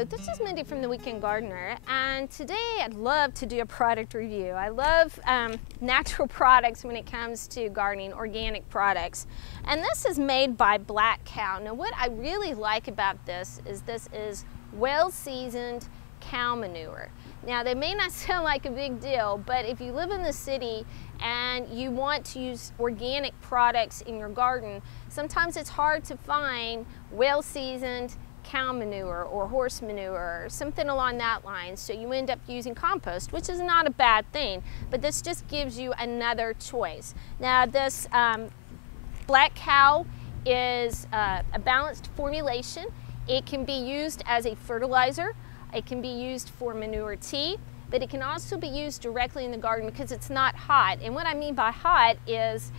Hello, this is Mindy from The Weekend Gardener, and today I'd love to do a product review. I love natural products when it comes to gardening, organic products. And this is made by Black Kow. Now what I really like about this is well-seasoned cow manure. Now they may not sound like a big deal, but if you live in the city and you want to use organic products in your garden, sometimes it's hard to find well-seasoned cow manure or horse manure or something along that line, so you end up using compost, which is not a bad thing, but this just gives you another choice. Now this Black Kow is a balanced formulation. It can be used as a fertilizer, it can be used for manure tea, but it can also be used directly in the garden because it's not hot. And what I mean by hot is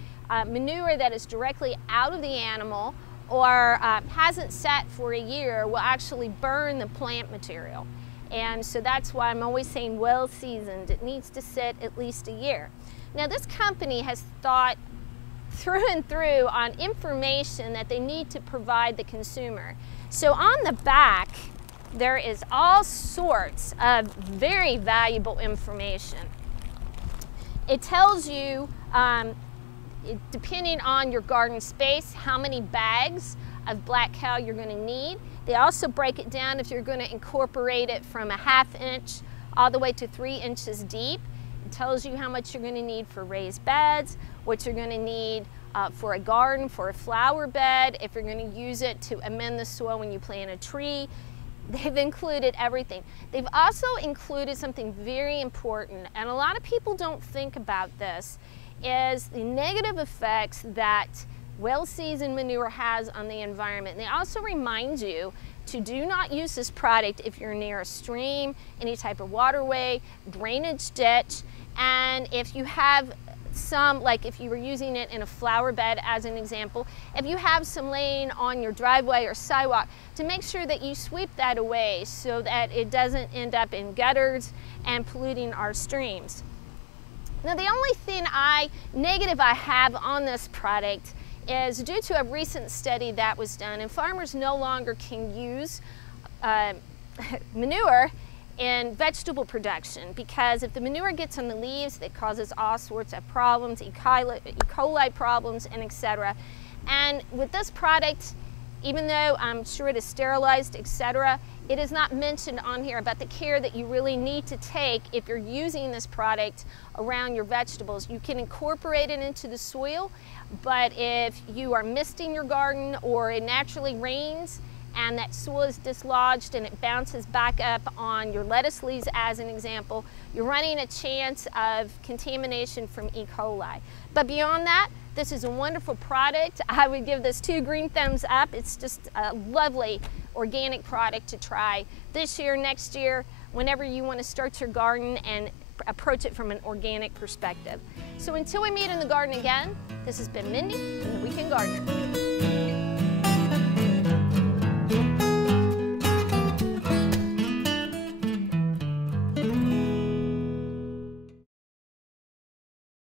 manure that is directly out of the animal or hasn't sat for a year will actually burn the plant material. And so that's why I'm always saying well seasoned. It needs to sit at least a year. Now this company has thought through and through on information that they need to provide the consumer. So on the back there is all sorts of very valuable information. It tells you depending on your garden space, how many bags of Black Kow you're going to need. They also break it down if you're going to incorporate it from a 1/2 inch all the way to 3 inches deep. It tells you how much you're going to need for raised beds, what you're going to need for a garden, for a flower bed, if you're going to use it to amend the soil when you plant a tree. They've included everything. They've also included something very important, and a lot of people don't think about this, is the negative effects that well-seasoned manure has on the environment. And they also remind you to do not use this product if you're near a stream, any type of waterway, drainage ditch, and if you have some, like if you were using it in a flower bed as an example, if you have some laying on your driveway or sidewalk, to make sure that you sweep that away so that it doesn't end up in gutters and polluting our streams. Now the only negative I have on this product is due to a recent study that was done, and farmers no longer can use manure in vegetable production, because if the manure gets on the leaves, it causes all sorts of problems, E. coli problems, and etc. And with this product, even though I'm sure it is sterilized, etc., it is not mentioned on here about the care that you really need to take if you're using this product around your vegetables. You can incorporate it into the soil, but if you are misting your garden or it naturally rains and that soil is dislodged and it bounces back up on your lettuce leaves as an example, you're running a chance of contamination from E. coli. But beyond that, this is a wonderful product. I would give this 2 green thumbs up. It's just a lovely organic product to try this year, next year, whenever you want to start your garden and approach it from an organic perspective. So until we meet in the garden again, this has been Mindy from The Weekend Gardener.